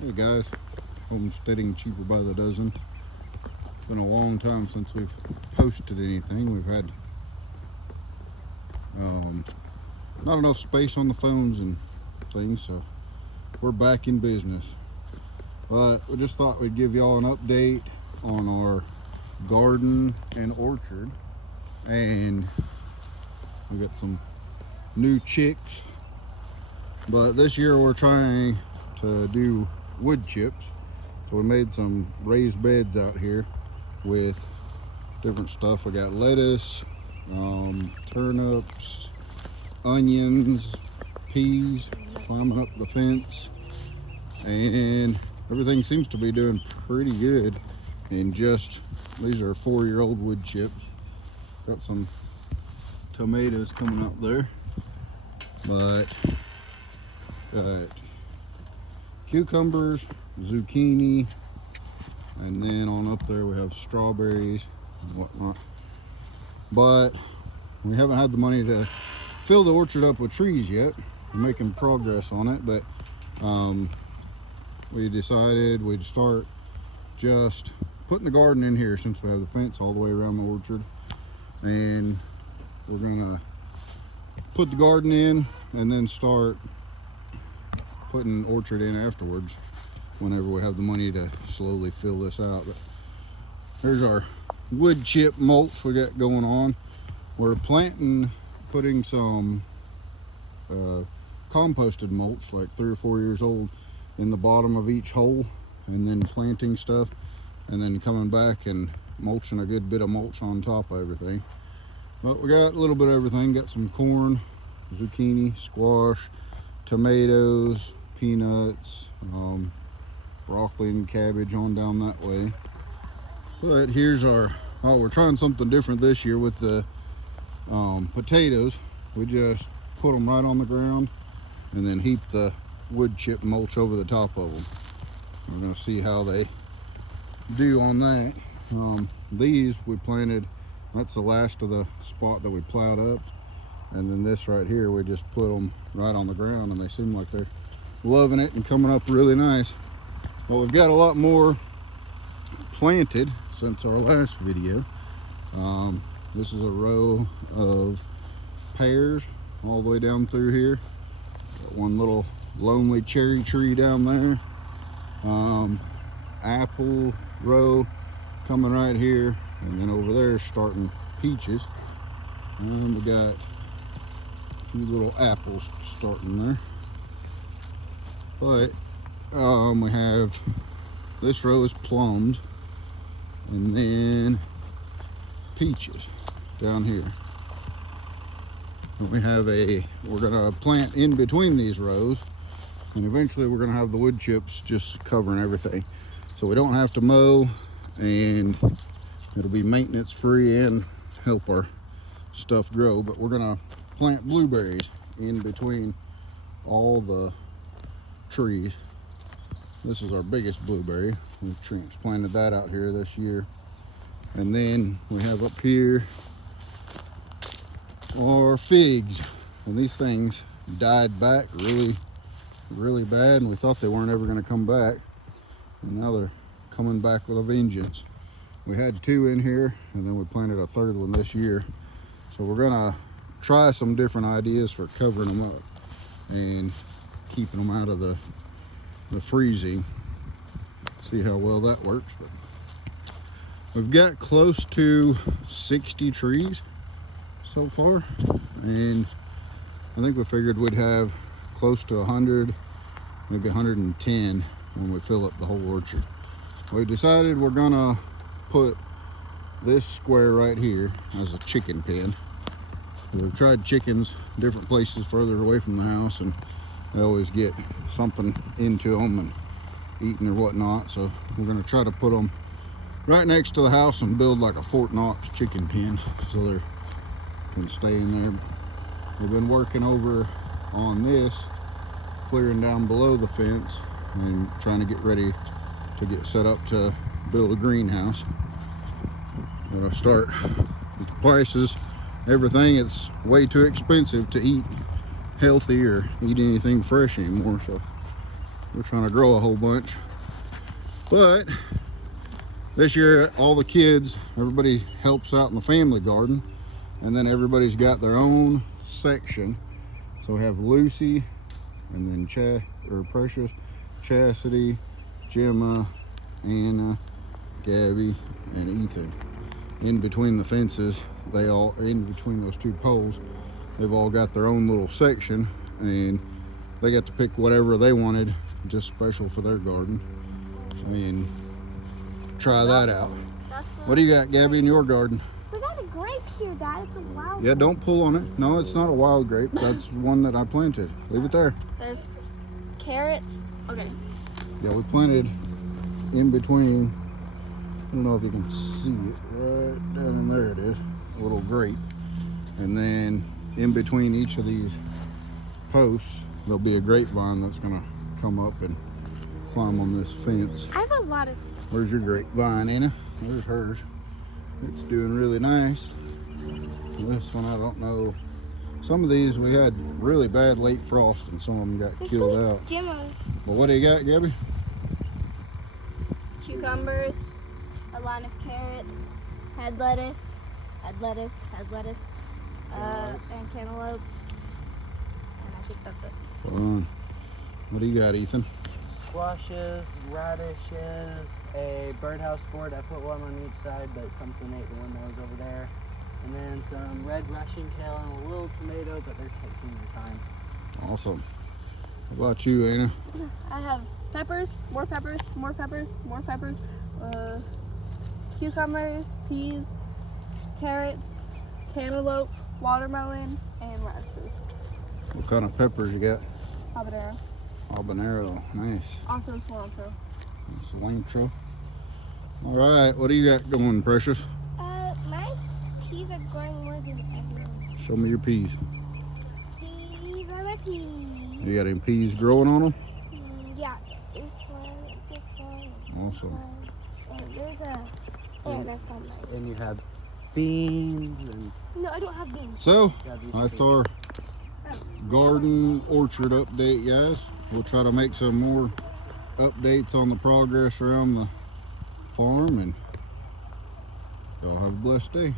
Hey guys, homesteading cheaper by the dozen. It's been a long time since we've posted anything. We've had not enough space on the phones and things, so we're back in business. But we just thought we'd give y'all an update on our garden and orchard, and we got some new chicks. But this year we're trying to do wood chips, so we made some raised beds out here with different stuff. We got lettuce, turnips, onions, peas, climbing up the fence, and everything seems to be doing pretty good. And just these are 4-year-old wood chips. Got some tomatoes coming up there, but got cucumbers, zucchini, and then on up there we have strawberries and whatnot. But we haven't had the money to fill the orchard up with trees yet. We're making progress on it, but we decided we'd start just putting the garden in here since we have the fence all the way around the orchard, and we're gonna put the garden in and then start putting orchard in afterwards whenever we have the money to slowly fill this out. But here's our wood chip mulch we got going on. We're putting some composted mulch, like 3 or 4 years old, in the bottom of each hole, and then planting stuff, and then coming back and mulching a good bit of mulch on top of everything. But we got a little bit of everything. Got some corn, zucchini, squash, tomatoes, peanuts, broccoli and cabbage on down that way. But here's we're trying something different this year with the potatoes. We just put them right on the ground and then heap the wood chip mulch over the top of them. We're gonna see how they do on that. These we planted, that's the last of the spot that we plowed up, and then this right here we just put them right on the ground, and they seem like they're loving it and coming up really nice. Well, we've got a lot more planted since our last video. This is a row of pears all the way down through here. Got one little lonely cherry tree down there. Apple row coming right here, and then over there starting peaches, and we got a few little apples starting there. But we have this row is plums, and then peaches down here. And we're gonna plant in between these rows, and eventually we're gonna have the wood chips just covering everything, so we don't have to mow, and it'll be maintenance free and help our stuff grow. But we're gonna plant blueberries in between all the trees. This is our biggest blueberry. We transplanted that out here this year. And then we have up here our figs, and these things died back really bad, and we thought they weren't ever going to come back, and now they're coming back with a vengeance. We had 2 in here, and then we planted a 3rd one this year. So we're gonna try some different ideas for covering them up and keeping them out of the freezing. See how well that works. But we've got close to 60 trees so far, and I think we figured we'd have close to 100, maybe 110 when we fill up the whole orchard. We decided we're gonna put this square right here as a chicken pen. We've tried chickens different places further away from the house, and they always get something into them and eating or whatnot. So we're going to try to put them right next to the house and build like a Fort Knox chicken pen so they can stay in there. We've been working over on this, clearing down below the fence and trying to get ready to get set up to build a greenhouse. When I start with the prices, everything, it's way too expensive to eat healthy or eat anything fresh anymore. So we're trying to grow a whole bunch. But this year, all the kids, everybody helps out in the family garden, and then everybody's got their own section. So we have Lucy, and then Precious, Chastity, Gemma, Anna, Gabby, and Ethan. In between the fences, in between those two poles, they've all got their own little section, and they got to pick whatever they wanted, just special for their garden. And try that out. What do you got, Gabby, in your garden? We got a grape here, Dad. It's a wild Yeah, grape. don't pull on it. No, it's not a wild grape. That's one that I planted. Leave it there. There's carrots. Okay. Yeah, we planted in between. I don't know if you can see it. Right down there it is. A little grape. And then in between each of these posts, there'll be a grapevine that's going to come up and climb on this fence. I have a lot of... Where's your grapevine, Anna? There's hers. It's doing really nice. This one, I don't know. Some of these we had really bad late frost, and some of them got killed out. Gemmas. Well, what do you got, Gabby? Cucumbers, a line of carrots, head lettuce, and cantaloupe. And I think that's it. Fun. What do you got, Ethan? Squashes, radishes, a birdhouse board. I put one on each side, but something ate the one that was over there. And then some red Russian kale and a little tomato, but they're taking their time. Awesome. How about you, Anna? I have peppers, more peppers, cucumbers, peas, carrots, cantaloupe, watermelon, and radishes. What kind of peppers you got? Habanero. Habanero. Nice. Also cilantro. Cilantro. All right. What do you got going, Precious? My peas are growing more than everyone. Show me your peas. These are my peas. You got any peas growing on them? Yeah, this one. Awesome. And there's a ant nest on mine. And you have beans and No, I don't have beans. So, got these that's things. our garden orchard update, guys. We'll try to make some more updates on the progress around the farm, and y'all have a blessed day.